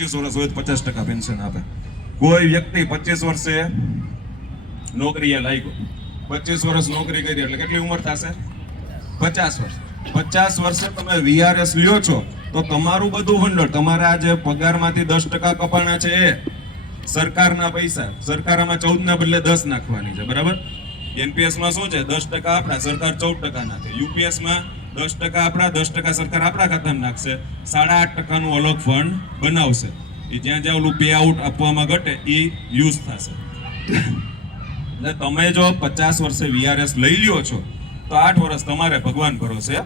પચીસ વર્ષ હોય તો પચાસ ટકા પેન્શન આપે. કોઈ વ્યક્તિ પચીસ વર્ષે નોકરીએ લાગ્યો. પચીસ વર્ષ નોકરી કરી એટલે કેટલી ઉંમર થશે? પચાસ વર્ષ. પચાસ વર્ષે તમે વીઆરએસ લ્યો છો, તો તમારું બધું ભંડોળ, તમારા જે પગારમાંથી દસ ટકા કપાણા છે. એ સરકારના પૈસા સરકાર આમાં ચૌદ ના બદલે દસ નાખવાની છે, બરાબર? એનપીએસમાં શું છે? દસ ટકા આપણા, સરકાર ચૌદ ટકા નાખે. યુપીએસમાં દસ ટકા આપણા, દસ ટકા સરકાર આપણા ખાતામાં નાખશે. સાડા આઠ ટકાનું અલગ ફંડ બનાવશે. એ જ્યાં જ્યાં ઓલું પે આઉટ આપવામાં ઘટે, એ યુઝ થશે. એટલે તમે જો પચાસ વર્ષે વીઆરએસ લઈ લ્યો છો, તો આઠ વર્ષ તમારે ભગવાન ભરોસે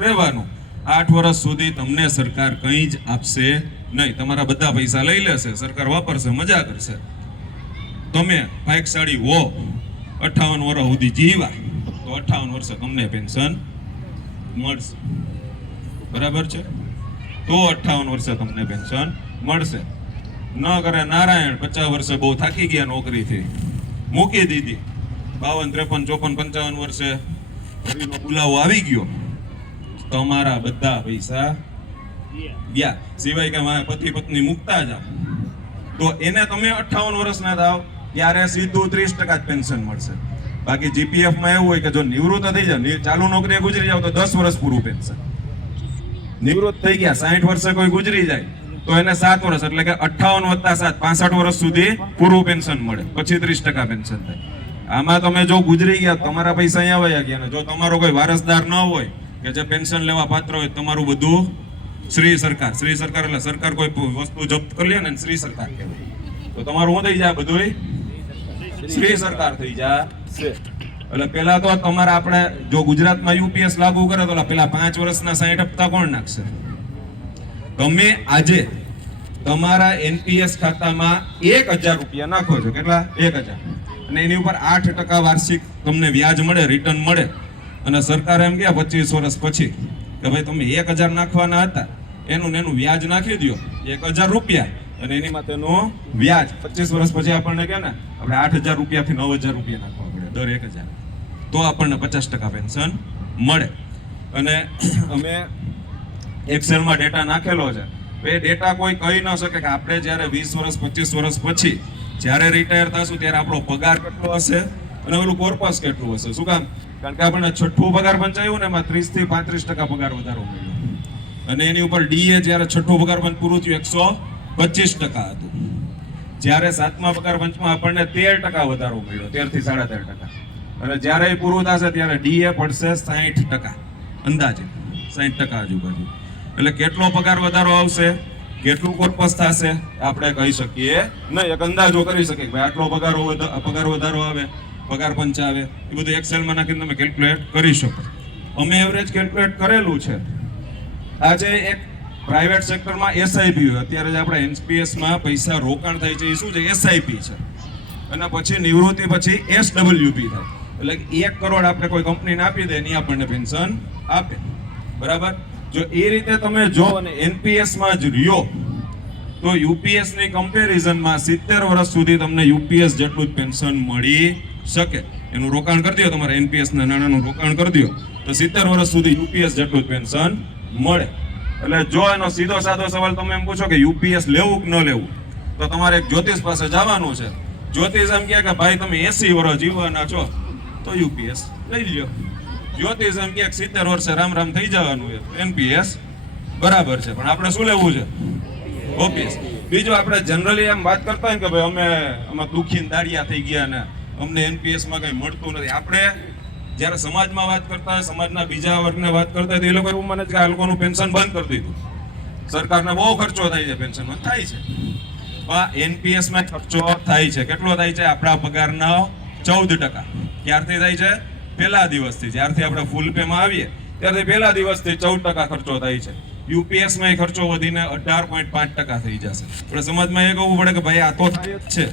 રહેવાનું. આઠ વર્ષ સુધી તમને સરકાર કંઈ જ આપશે નહીં. તમારા બધા પૈસા લઈ લેશે, સરકાર વાપરશે, મજા કરશે. તમે ભાગશાળી હો, અઠાવન વર્ષ સુધી જીવા તો અઠાવન વર્ષે તમને પેન્શન મળશે. બરાબર છે? તો અઠાવન વર્ષે તમને પેન્શન મળશે. ન કરે નારાયણ પચાસ વર્ષે બહુ થાકી ગયા નોકરીથી. મૂકી દીધી. બાવન, ત્રેપન, ચોપન, પંચાવન વર્ષે ફરીનો બોલાવો આવી ગયો. તમારા બધા પૈસા ગયા. સિવાય કે મારા પતિ પત્ની મૂકતા જા તો એને તમે અઠાવન વર્ષના થાવ, ત્યારે સીધું ત્રીસ ટકા જ પેન્શન મળશે. બાકી જીપીએફમાં એવું હોય કે જો નિવૃત્ત થઈ જાવ ચાલુ નોકરીએ ગુજરી જાવ તો દસ વર્ષ પૂરું પેન્શન નિવૃત્ત થઈ ગયા સાહીઠ વર્ષે કોઈ ગુજરી જાય, તો એને સાત વર્ષ, એટલે કે અઠાવન વત્તા સાત, પાસઠ વર્ષ સુધી પૂરું પેન્શન મળે, પછી ત્રીસ ટકા પેન્શન થાય. આમાં તમે જો ગુજરી ગયા, તમારા પૈસા અહીંયા વયા ગયા જો તમારો કોઈ વારસદાર ન હોય, કે જે પેન્શન લેવા પાત્ર હોય, તમારું બધું શ્રી સરકાર શ્રી સરકાર એટલે સરકાર કોઈ વસ્તુ જપ્ત કરી લે ને શ્રી સરકાર કહેવાય. તો તમારું શું થઈ જાય બધું શ્રી સરકાર થઈ જાય. એટલે પેલા તો તમારે આપણે જો ગુજરાતમાં યુપીએસ લાગુ કરે તો પેલા પાંચ વર્ષના સાઠ હપ્તા કોણ નાખશે? તમે આજે તમારા એનપીએસ ખાતામાં એક હજાર રૂપિયા નાખો છો. કેટલા? એક હજાર. અને એની ઉપર આઠ ટકા વાર્ષિક તમને વ્યાજ મળે રિટર્ન મળે. અને સરકાર એમ ગયા પચીસ વર્ષ પછી કે ભાઈ તમે એક હજાર નાખવાના હતા. એનું એનું વ્યાજ નાખી દો એક હજાર રૂપિયા. અને એની માટેનું વ્યાજ. પચીસ વર્ષ પછી આપણને કે ને, આપણે આઠ હજાર રૂપિયાથી નવ હજાર રૂપિયા નાખવા દર એક હજાર તો આપણને પચાસ ટકા પેન્શન મળે. અને અમે એક્સેલમાં ડેટા નાખેલો છે. એ ડેટા કોઈ કહી ન શકે કે આપણે જ્યારે વીસ વર્ષ, પચીસ વર્ષ પછી જ્યારે રિટાયર થશું ત્યારે આપણો પગાર કેટલો હશે અને ઓલું કોર્પસ કેટલું હશે? શું કામ? કારણ કે આપણને છઠ્ઠું પગાર પંચ આવ્યું ને એમાં ત્રીસથી પાંત્રીસ ટકા પગાર વધારો મળ્યો. અને એની ઉપર ડીએ જ્યારે છઠ્ઠું પગાર પંચ પૂરું થયું, એકસો પચીસ ટકા હતું. જ્યારે સાતમા પગાર પંચમાં આપણને તેર ટકા વધારો મળ્યો તેરથી સાડા તેર ટકા. અને જ્યારે એ પૂરું થશે ત્યારે ડીએ પડશે સાહીઠ ટકા. અંદાજે સાહીઠ ટકા આજુબાજુ. એટલે કેટલો પગાર વધારો આવશે? કેટલું કોર્પસ થશે? આપણે કહી શકીએ નહીં. એક અંદાજો કરી શકીએ ભાઈ આટલો પગારો પગાર વધારો આવે, પગાર પંચ આવે. એ બધું એક્સેલમાં નાખીને તમે કેલ્ક્યુલેટ કરી શકો. અમે એવરેજ કેલ્ક્યુલેટ કરેલું છે. આજે એક પ્રાઇવેટ સેક્ટરમાં એસઆઈપી હોય. અત્યારે જે આપણે એનપીએસમાં પૈસા રોકાણ થાય છે. એ શું છે? એસઆઈપી છે. અને પછી નિવૃત્તિ પછી એસડબલ્યુપી થાય. એટલે એક કરોડ આપણે કોઈ કંપનીને આપી દે એની આપણને પેન્શન આપે. બરાબર? જો એ રીતે તમે જો અને એનપીએસમાં જ રહ્યો, તો યુપીએસની કમ્પેરિઝનમાં સિત્તેર વર્ષ સુધી તમને યુપીએસ જેટલું જ પેન્શન મળી શકે. એનું રોકાણ કરી દો તમારે એનપીએસ ના નાણાંનું રોકાણ કરી દો તો સિત્તેર વર્ષ સુધી યુપીએસ જેટલું જ પેન્શન મળે. એટલે જો એનો સીધો સાધો સવાલ તમે એમ પૂછો કે યુપીએસ લેવું કે ન લેવું, તો તમારે એક જ્યોતિષ પાસે જવાનું છે. જ્યોતિષ એમ કહે કે ભાઈ, તમે એસી વર્ષ જીવવાના છો. તો યુપીએસ લઈ લ્યો. જ્યોતિષ એમ કહે કે સિત્તેર વર્ષે રામ રામ થઈ જવાનું છે. એનપીએસ બરાબર છે. પણ આપણે શું લેવું છે? ઓપીએસ બીજું આપણે જનરલી એમ વાત કરતા હોય કે ભાઈ અમે આમાં દુઃખી દાડિયા થઈ ગયા ને અમને એનપીએસમાં કંઈ મળતું નથી. આપણે જ્યારે સમાજમાં વાત કરતા હોય, સમાજના બીજા વર્ગને વાત કરતા હોય, તો એ લોકો એવું મને કે આ લોકોનું પેન્શન બંધ કરી દીધું. સરકારને બહુ ખર્ચો થાય છે પેન્શનમાં. થાય છે. પણ એનપીએસમાં ખર્ચો થાય છે. કેટલો થાય છે? આપણા પગારના ચૌદ ટકા. ક્યારથી થાય છે? પહેલા દિવસથી. જ્યારથી આપણે ફૂલ પેમાં આવીએ ત્યારથી પહેલા દિવસથી ચૌદ ટકા ખર્ચો થાય છે. યુપીએસમાં એ ખર્ચો વધીને અઢાર પોઈન્ટ પાંચ ટકા થઈ જશે. આપણે સમાજમાં એ કહેવું પડે કે ભાઈ આ તો થાય જ છે.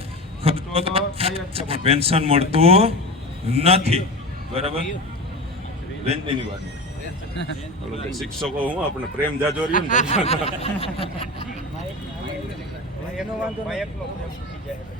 ખર્ચો તો થાય જ છે પણ પેન્શન મળતું નથી. બરાબર? વાત. શિક્ષકો હું આપણે પ્રેમ જાજો રહ્યું ને એનો વાંધો નહીં.